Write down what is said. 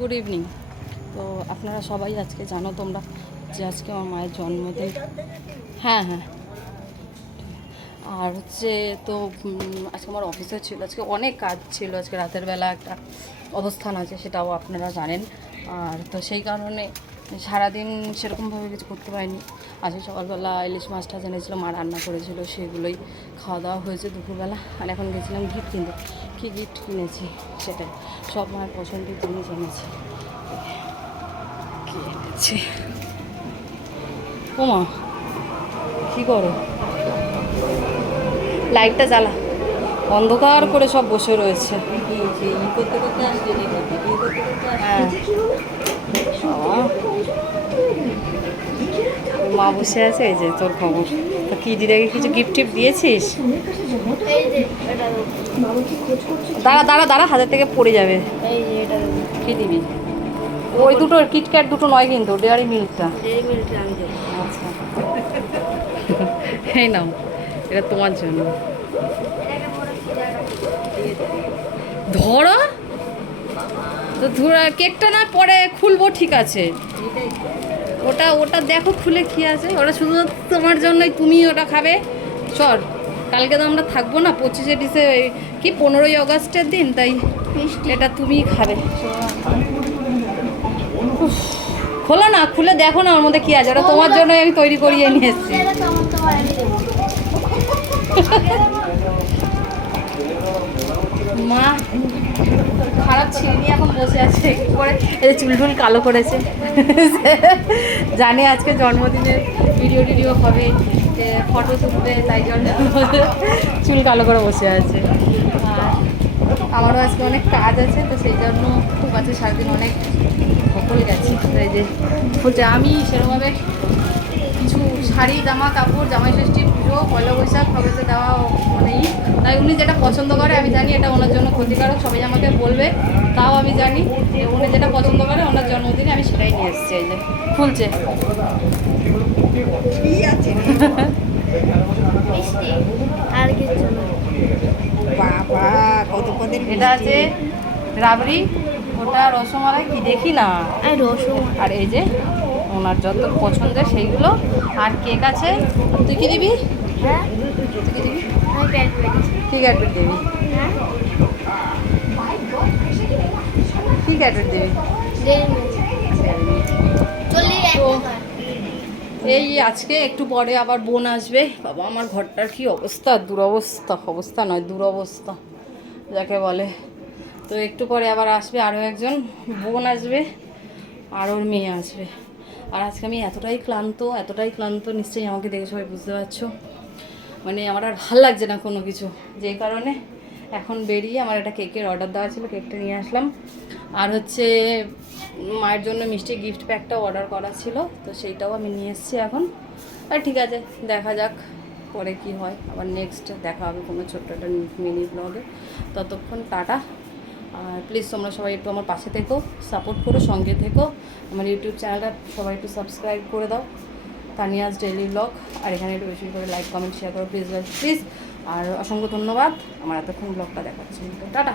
Good evening. তো আপনারা সবাই আজকে জানো তোমরা যে আজকে আমার মায়ের জন্মদিন। হ্যাঁ হ্যাঁ। আর হচ্ছে তো আজকে আমার অফিসে ছিল, আজকে অনেক কাজ ছিল, আজকে রাতের বেলা একটা অবস্থান আছে সেটাও আপনারা জানেন। আর তো সেই কারণে সারাদিন সেরকমভাবে কিছু করতে পারিনি। আজকে সকালবেলা ইলিশ মাছটা জেনেছিল, মা রান্না করেছিল, সেগুলোই খাওয়া দাওয়া হয়েছে দুপুরবেলা। আর এখন গেছিলাম গিফট কিনতে। কী গিফট কিনেছি সেটাই, সব মায়ের পছন্দের জিনিস এনেছি। কি এনেছি? ও মা, কী করো? লাইটটা জ্বালা, অন্ধকার করে সব বসে রয়েছে। হ্যাঁ, মা বসে আছে। এই যে তোর খবর। তা কি দিদাকে কিছু গিফট টিফট দিয়েছিস? দাঁড়া দাঁড়া দাঁড়া, হাতের থেকে পড়ে যাবে। কি দিবি? ওই দুটো কিটক্যাট দুটো নয় কিন্তু, ডেয়ারি মিল্কটা। আচ্ছা, এই নাও, এটা তোমার জন্য। ধরো তো, ধরা কেকটা না পরে খুলবো, ঠিক আছে? ওটা ওটা দেখো খুলে কি আছে। ওটা শুধু তোমার জন্যই, তুমি ওটা খাবে। চল, কালকে তো আমরা থাকবো না, 25শে ডিসেম্বর কি 15ই আগস্টের দিন, তাই এটা তুমিই খাবে। খোলো না, খুলে দেখো না ওর মধ্যে কি আছে। ওটা তোমার জন্য আমি তৈরি করিয়ে নিয়ে এসেছি। মা খারাপ ছিঁড়ি এখন বসে আছে একটু করে, এই চুল টুল কালো করেছে। জানি আজকে জন্মদিনের ভিডিও টিডিও হবে, ফটো তুলবে, তাই জন্য চুল কালো করে বসে আছে। আর আমারও আজকে অনেক কাজ আছে, তো সেই জন্য খুব আছে, সারাদিন অনেক ধকল গেছে। এই যে বলছে আমি সেরকমভাবে কিছু শাড়ি জামা কাপড়, জামাই ষষ্ঠী, পুজো, পয়লা বৈশাখ সবেতে দেওয়া মানে তাই উনি যেটা পছন্দ করে আমি জানি এটা ওনার জন্য ক্ষতিকারক, সবাই আমাকে বলবে, তাও আমি জানি উনি যেটা পছন্দ করে ওনার জন্মদিনে আমি সেটাই নিয়ে এসেছি। এই যে খুলছে। এটা আছে রাবড়ি, ওটা রসমালাই, কি দেখি না, আর এই যে ওনার যত পছন্দের সেইগুলো, আর কেক আছে। তুই কি দিবি? তুই কি দিবি? কি ক্যাডবেরি দিবি? কি ক্যাডবেরি দিবি? তো এই আজকে একটু পরে আবার বোন আসবে। বাবা, আমার ঘরটার কি অবস্থা, দুরবস্থা, অবস্থা নয় দুরবস্থা যাকে বলে। তো একটু পরে আবার আসবে আরও একজন বোন আসবে, আর ওর মেয়ে আসবে। আর আজকে আমি এতটাই ক্লান্ত, নিশ্চয়ই আমাকে দেখে সবাই বুঝতে পারছো। মানে আমার আর ভাল লাগছে না কোনো কিছু, যেই কারণে এখন বেরিয়ে আমার একটা কেকের অর্ডার দেওয়া ছিল, কেকটা নিয়ে আসলাম। আর হচ্ছে মায়ের জন্য মিষ্টি গিফট প্যাকটাও অর্ডার করা ছিল, তো সেইটাও আমি নিয়ে এসেছি এখন। আর ঠিক আছে, দেখা যাক পরে কি হয়। আবার নেক্সট দেখা হবে কোনো ছোট্ট একটা মিনি ব্লগে। ততক্ষণ টাটা। আর প্লিজ তোমরা সবাই একটু আমার পাশে থেকো, সাপোর্ট করো, সঙ্গে থেকো। আমার ইউটিউব চ্যানেলটা সবাই একটু সাবস্ক্রাইব করে দাও, তানিয়াজ ডেইলি ব্লগ। আর এখানে একটু বেশি করে লাইক কমেন্ট শেয়ার করো প্লিজ প্লিজ। আর অসংখ্য ধন্যবাদ আমার এতক্ষণ ব্লগটা দেখার জন্য। টাটা।